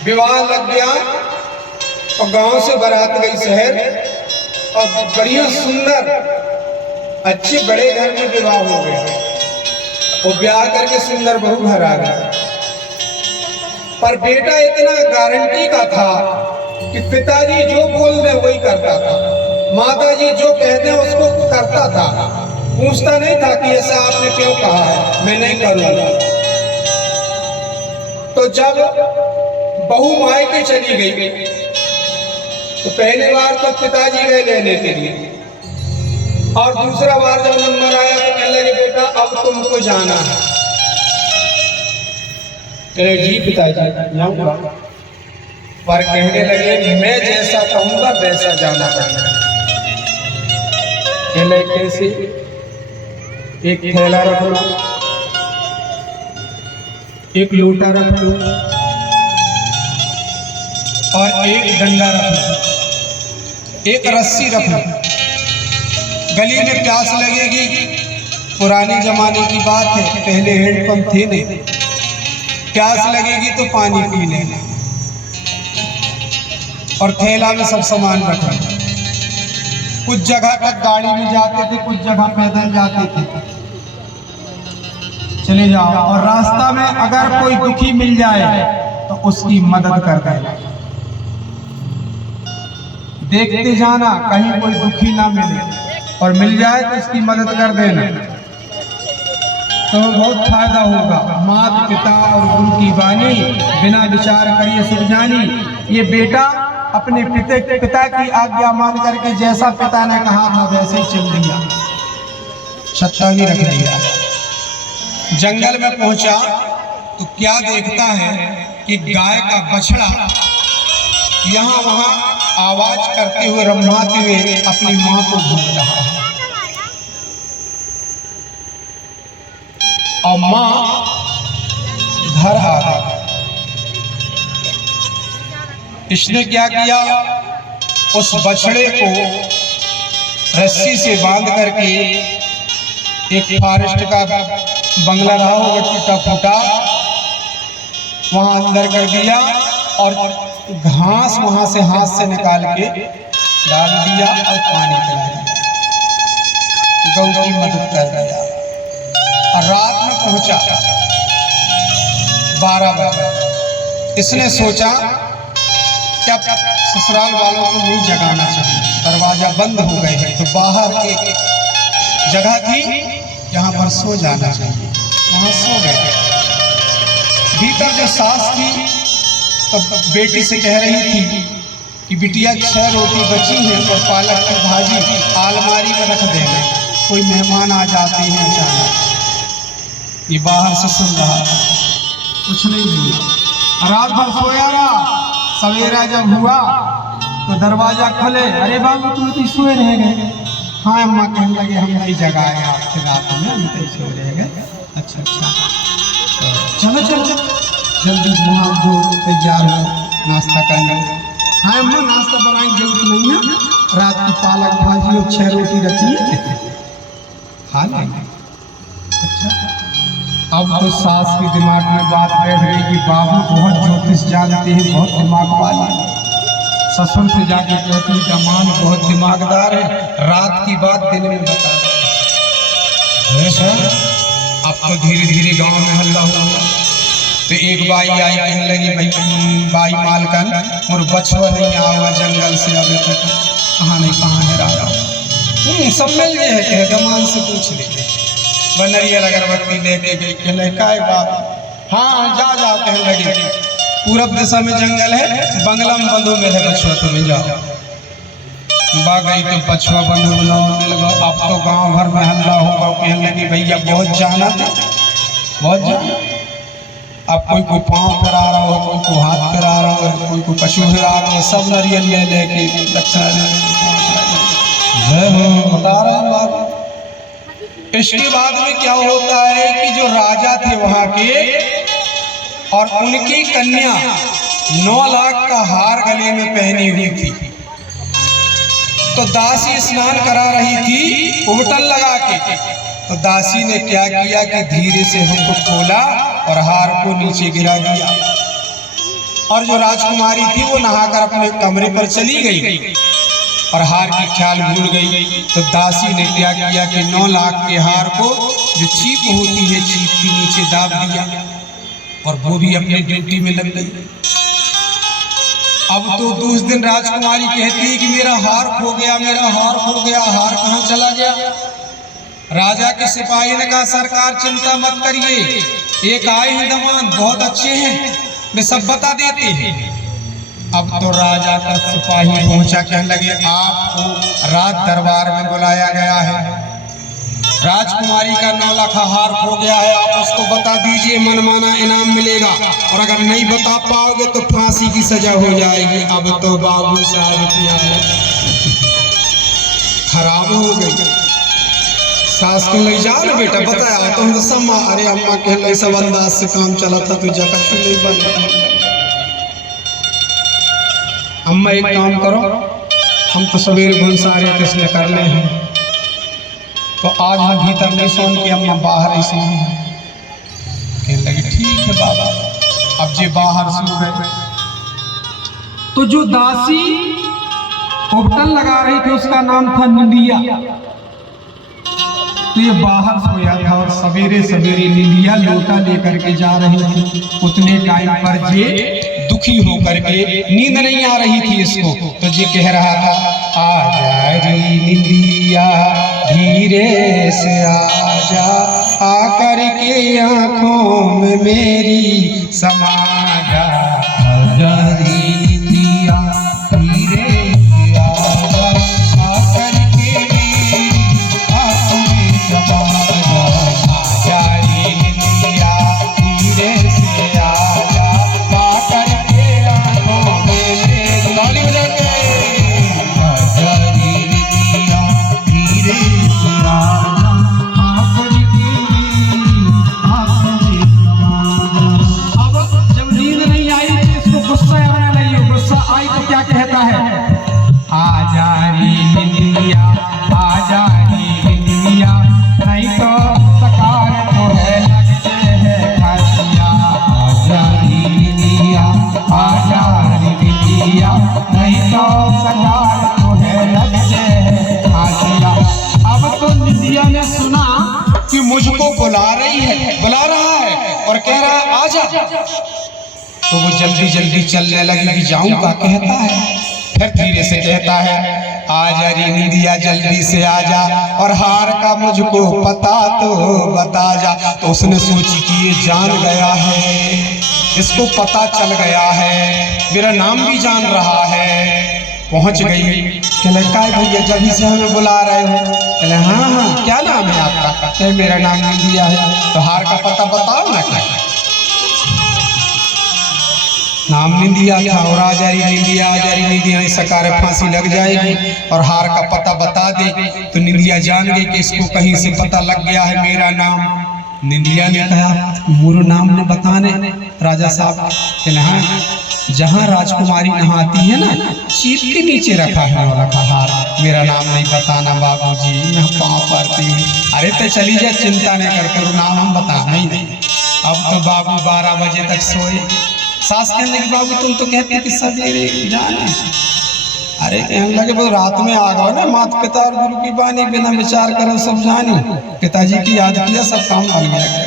विवाह लग गया और गांव से बारात गई शहर और बढ़िया सुंदर अच्छे बड़े घर में विवाह हो गया और ब्याह करके सुंदर बहू घर आ गया। पर बेटा इतना गारंटी का था कि पिताजी जो बोल दे वही करता था, माताजी जो कहते उसको करता था, पूछता नहीं था कि ऐसा आपने क्यों कहा है, मैं नहीं करूंगा। तो जब बहू मायके चली गई तो पहली बार तो पिताजी गए लेने के लिए और दूसरा बार जब नंबर आया तो कहने लगे बेटा अब तुमको जाना है। कहे जी पिताजी जाऊंगा, पर कहने लगे मैं जैसा कहूंगा वैसा जाना पड़ेगा। कहले कैसे? एक थैला रख लो, एक लोटा रख लो और एक डंडा रख लो, एक रस्सी रख लो। गली में प्यास लगेगी, पुराने जमाने की बात है, पहले हैंडपंप थे नहीं, प्यास लगेगी तो पानी पी लेना और थैला में सब सामान रखना। कुछ जगह तक गाड़ी में जाते थे, कुछ जगह पैदल जाते थे, चले जाओ और रास्ता में अगर कोई दुखी मिल जाए तो उसकी मदद कर देना। देखते जाना कहीं कोई दुखी ना मिले और मिल जाए तो इसकी मदद कर देना, तो बहुत फायदा होगा। माता पिता और गुरु की वाणी बिना विचार करिए सब जानी। ये बेटा अपने पिता की आज्ञा मान करके जैसा पिता ने कहा था वैसे ही चल दिया, सत्ता भी रख दिया। जंगल में पहुंचा तो क्या देखता है कि गाय का बछड़ा यहाँ वहां आवाज करते हुए रम्भाते हुए अपनी मां को ढूंढ रहा है और मां घर आ गई। इसने क्या किया, उस बछड़े को रस्सी से बांध करके एक फॉरेस्ट का बंगला रहा होगा टूटा फूटा, वहां अंदर कर दिया और घास वहां से हाथ से निकाल के डाल दिया और पानी पिला दिया, गौ की मदद कर दिया। और रात में पहुंचा 12 बजे। इसने सोचा क्या ससुराल वालों को नहीं जगाना चाहिए, दरवाजा बंद हो गए हैं तो बाहर एक जगह थी जहां पर सो जाना चाहिए, वहां सो गए। भीतर जो सास थी तो बेटी से कह रही थी कि बिटिया 6 रोटी बची है और पालक की भाजी अलमारी में रख देना, कोई मेहमान आ जाते हैं अचानक। ये बाहर से सुन रहा था, कुछ नहीं हुआ। रात भर सोया रहा, सवेरा जब हुआ तो दरवाजा खोले, अरे बाबू तुम तो सोए रह गए। हाँ अम्मा कहने लगे हम नहीं जगाए आपके रात में, हम तो सो रह गए। अच्छा चलो चलो जल्दी मुँह धो तैयार हो, नाश्ता करना। हाँ अम्मा नाश्ता बनाएंगे, जल्दी नहीं है, रात की पालक भाजी और 6 रोटी रखी है, खा लेंगे। अच्छा अब तो सास के दिमाग में बात बैठ गई कि बाबू बहुत ज्योतिष जानते हैं, बहुत दिमाग वाले। ससुर से जाके कहती है दामाद बहुत दिमागदार है, रात की बात दिन में बता रहे। अब तो धीरे धीरे गांव में हल्ला हुआ तो एक बाई आई, कहने लगी बाई मालकन और बछुआ नहीं आया जंगल से अभी तक, कहाँ नहीं कहाँ है राजा। सब मिल गए है, कहे दमान से पूछ लेते। बनरियल अगरबत्ती लेके गई, कहने काय बात, हाँ जा जा, कहने लगी पूरब दिशा में जंगल है, बंगला में बंधु में है बछुआ, तुम्हें जाओ। गई तो बछुआ बंधु मिल गो। अब तो गांव भर में हल्ला होगा, कहने लगी भैया बहुत जाना था, बहुत जाना। अब कोई को पाँव फिरा रहा हो, कोई को हाथ फिरा रहा हो, कोई को कशु फिरा रहा हो, सब नारियल ले लेके दक्षिणा बता रहे हैं बात। इसके बाद में क्या होता है कि जो राजा थे वहां के और उनकी कन्या 9 लाख का हार गले में पहनी हुई थी, तो दासी स्नान करा रही थी उबटन लगा के, तो दासी ने क्या किया कि धीरे से हमको खोला और हार को नीचे गिरा दिया। और जो राजकुमारी थी वो नहाकर अपने कमरे पर चली गई और हार की ख्याल भूल गई। तो दासी ने क्या किया कि 9 लाख के हार को जो चीप होती है चीप के नीचे दाब दिया और वो भी अपनी ड्यूटी में लग गई। अब तो दूसरे दिन राजकुमारी कहती है कि मेरा हार खो गया, मेरा हार खो गया, हार कहाँ चला गया। राजा के सिपाही ने कहा सरकार चिंता मत करिए, एक आए हैं दमाद बहुत अच्छे हैं, वे सब बता देते हैं। अब तो राजा का सिपाही पहुंचा, कहने लगे आपको राज दरबार में बुलाया गया है, राजकुमारी का 9 लाख हार खो गया है, आप उसको बता दीजिए, मनमाना इनाम मिलेगा और अगर नहीं बता पाओगे तो फांसी की सजा हो जाएगी। अब तो बाबू साहब की हालत खराब हो गई। सास के ले जा ना बेटा बताया तो सम्मा, अरे अम्मा के सब अंदाज से काम चला था, तुझे कछु नहीं बना। अम्मा एक काम करो, हम तो सवेरे भंसारे किसने कर ले हैं, तो आज हम भीतर नहीं सोन के अम्मा बाहर ही सोन। कहने लगे ठीक है बाबा। अब जे बाहर सो गए तो जो दासी होटल लगा रही थी उसका नाम था निंदिया, तो ये बाहर सोया था और सवेरे सवेरे निंदिया लोटा लेकर के जा रही थी। उतने टाइम पर जे दुखी होकर के, नींद नहीं आ रही थी इसको, तो जे कह रहा था आजा री निंदिया धीरे से आजा, आकर के आँखों में मेरी समा जा, आजा री निंदिया धीरे से आजा, आकर के मेरी आँखों में समा जा, आजा री निंदिया धीरे से आजा, आकर के आँखों में मेरी, ताली बजा के आजा री निंदिया धीरे से आजा, आकर के मेरी आँखों में समा जा। अब जब नींद नहीं आई तो इसको गुस्सा आने लगी, गुस्सा आई तो क्या कहता है आजा री निंदिया, आजा री निंदिया, नहीं तो सकार तो है लगते है फांसिया, आजा री निंदिया, आजा री निंदिया, नहीं तो सकार तो है लगते है फांसिया। अब तो निंदिया ने सुना कि मुझको बुला रही है, बुला रहा है और कह रहा है आजा, तो वो जल्दी जल्दी चलने लगी कि जाऊंगा कहता है, फिर धीरे से कहता है आजा री निंदिया जल्दी से आजा, और हार का मुझको पता तो बता जा। तो उसने सोची कि ये जान गया है, इसको पता चल गया है, मेरा नाम भी जान रहा है। पहुंच गई, कहले काय भैया जल्दी से हमें बुला रहे हो, कहले हाँ हाँ क्या नाम है आपका, कहले मेरा नाम निंदिया है, तो हार का पता बताओ ना। क्या नाम निंदिया था और आजा री निंदिया, आजा री निंदिया, सकार फांसी लग जाएगी और हार का पता बता दे। तो निंदिया जान गई कि इसको कहीं से पता लग गया है मेरा नाम। निंदिया ने कहा मोरो नाम ने बताने राजा साहब, कहले हाँ, जहाँ राजकुमारी नहाती है ना चीप के नीचे रखा है वाला का हार, मेरा नाम नहीं बताना बाबूजी, मैं पाँव पड़ती हूँ। अरे तो चली जाए, चिंता नहीं कर, तेरा नाम हम बताना ही नहीं। अब तो बाबू 12 बजे तक सोए। सास कहने लगी बाबू तुम तो कहते कि सवेरे जाना, अरे कहने लगे वो रात में आ गए ना, माता पिता और गुरु की बानी बिना विचार करो सब जानी, पिताजी की याद किया सब काम बन गया।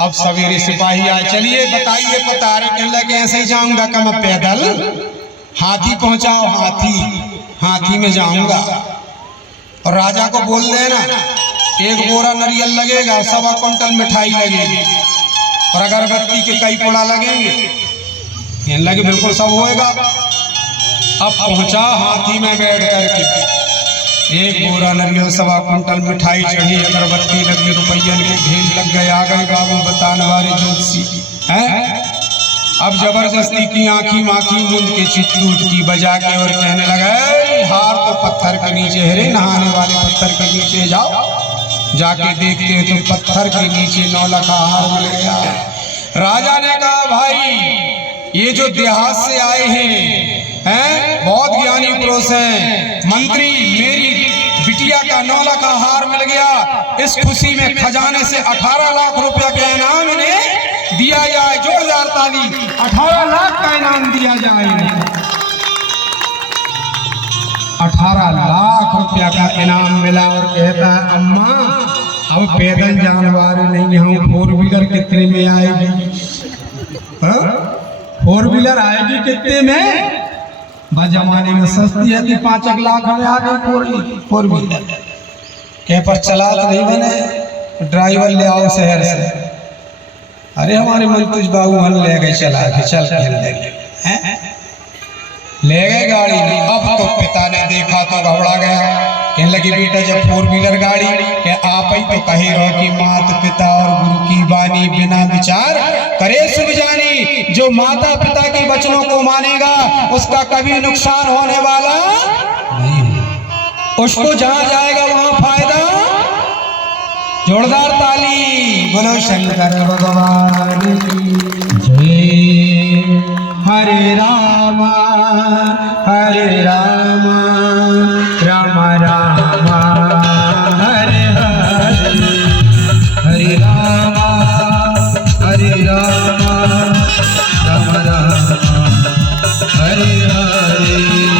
अब सवेरे सिपाही आए, चलिए बताइए पता, अरे कहने लगे ऐसे ही जाऊंगा कि मैं पैदल, हाथी पहुंचाओ, हाथी में जाऊंगा और राजा को बोल देना 1 बोरा नारियल लगेगा, 1.25 क्विंटल मिठाई लगेगी और अगरबत्ती के कई पुड़ा लगेंगे। कहने लगे बिल्कुल सब होएगा। अब पहुंचा, हाथी में बैठ करके 1 बोरा नारियल, 1.25 क्विंटल मिठाई चढ़ी, अगरबत्ती लगी, रुपयन के ढेर लग गए। आ गए बाबू बताने वाले ज्योतिषी हैं। अब जबरदस्ती की आँखी माखी मूंद के चित्तूट की बजा के और कहने लगा हार तो पत्थर के नीचे है रे, नहाने वाले पत्थर के नीचे जाओ। जाके देखते हैं तो पत्थर के नीचे 9 लाख हार मिल गया। राजा ने कहा भाई ये जो देहात से आए हैं बहुत ज्ञानी पुरुष हैं, मंत्री मेरी बिटिया का 9 लाख हार मिल गया, इस खुशी में खजाने से 18 लाख रुपया के इनाम इन्हें दिया जाए जोरदार ताली, 18 लाख का इनाम दिया जाए। 18 लाख रुपया का इनाम मिला और कहता है अम्मा अब पैदल जाने वाले नहीं हम, 4 व्हीलर कितने में आएगी? 4 व्हीलर आएगी कितने में? बस जमाने में सस्ती है, 5 लाख में आ गई 4 व्हीलर। कह पर चला तो नहीं बने, ड्राइवर ले आओ शहर से। अरे हमारे मंतुज बाबू हम ले गए चला के, चल खेल देंगे, ले गए गाड़ी में। अब तो पिता ने देखा तो घबरा गया, कहने लगी बेटा जब 4 व्हीलर गाड़ी के आप ही तो कहे रहो कि माता पिता और गुरु की वाणी बिना विचार करे शुभ जानी। जो माता पिता के वचनों को मानेगा उसका कभी नुकसान होने वाला नहीं, उसको जहां जाएगा वहां फायदा। जोरदार ताली, बोलो शंकर भगवान की जय। हरे राम राम राम हरे हरे, हरे राम राम राम हरे हरे।